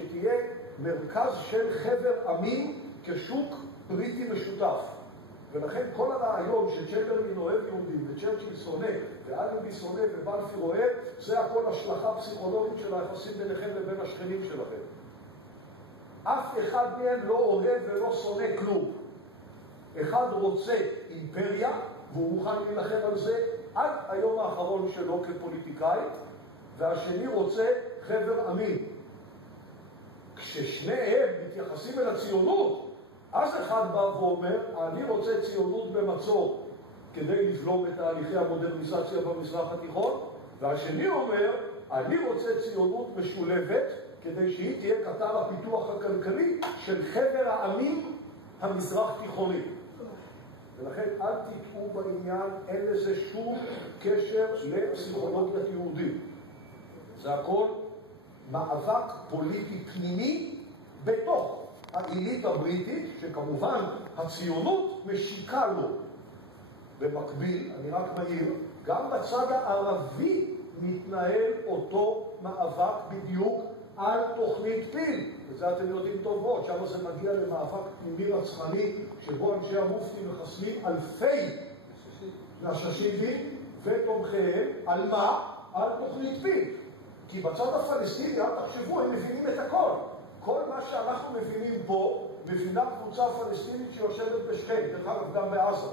שתהיה מרכז של חבר עמים כשוק בריטי משותף. ולכן כל הרעיון שצ'מברלין אוהב יהודים וצ'רצ'יל שונא ואלנבי שונא ובלפור אוהב, זה הכל השלכה פסיכולוגית של היחסים ביניכם לבין השכנים שלכם. אף אחד מהם לא אוהב ולא שונא כלום. אחד רוצה אימפריה והוא מוכן להילחם על זה עד היום האחרון שלו כפוליטיקאי, והשני רוצה חבר עמים. כששניהם מתייחסים אל הציונות, אז אחד בא ואומר, אני רוצה ציונות במצור כדי לבלום את תהליכי המודרניזציה במזרח התיכון, והשני אומר, אני רוצה ציונות משולבת כדי שהיא תהיה קטר הפיתוח הכלכלי של חבר העמים המזרח תיכוני. ולכן אל תטעו בעניין, אין לזה שום קשר לפסיכולוגיית יהודים. זה הכל מאבק פוליטי פנימי בתוך העילית הבריטית, שכמובן הציונות משיקה לו. במקביל, אני רק מעיר, גם בצד הערבי מתנהל אותו מאבק בדיוק על תוכנית פיל. וזה אתם יודעים טוב מאוד, שם זה מגיע למאבק פנימי רצחני, שבו אנשי המופתי מחסלים אלפי נששיבים ותומכיהם. על מה? על תוכנית פיל. כי בצד הפלסטיני, אל תחשבו, הם מבינים את הכל. כל מה שאנחנו מבינים בו, מבינה קבוצה פלסטינית שיושבת בשכם, דרך אגב גם בעזה.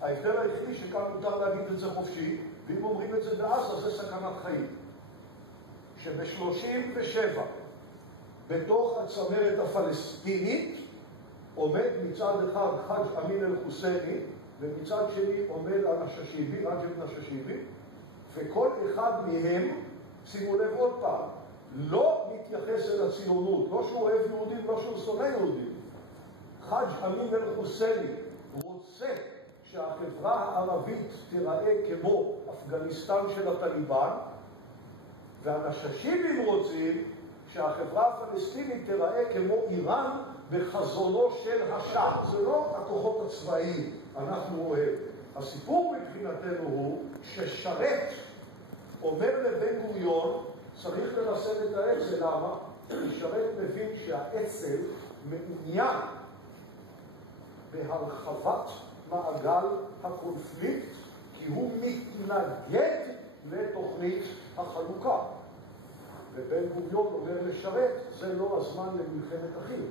ההבדל היחידי שכאן מותר להגיד את זה חופשי, ואם אומרים את זה בעזה, זה סכנת חיים. שב-37, בתוך הצמרת הפלסטינית, עומד מצד אחד חאג' אמין אל-חוסייני, ומצד שני עומד הנששיבי, רג'ב נששיבי, וכל אחד מהם, שימו לב עוד פעם, לא מתייחס אל הציונות, לא שהוא אוהב יהודים, לא שהוא שונא יהודים. חאג' אמין אל-חוסייני רוצה שהחברה הערבית תיראה כמו אפגניסטן של הטליבן, והנששיבים רוצים שהחברה הפלסטינית תיראה כמו איראן בחזונו של השאה. זה לא הכוחות הצבאיים, אנחנו אוהב. הסיפור מבחינתנו הוא ששרת אומר לבן גוריון, צריך לנסות את האצ"ל. למה? שרת מבין שהאצ"ל מעוניין בהרחבת מעגל הקונפליקט, כי הוא מתנגד לתוכנית החלוקה. ובן גוריון אומר לשרת, זה לא הזמן למלחמת אחים.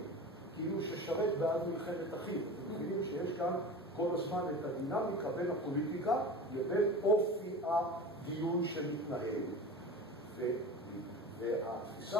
כאילו ששרת בעד מלחמת אחים. אתם מבינים שיש כאן כל הזמן את הדינמיקה בין הפוליטיקה לבין אופי הדיון שמתנהל. והתפיסה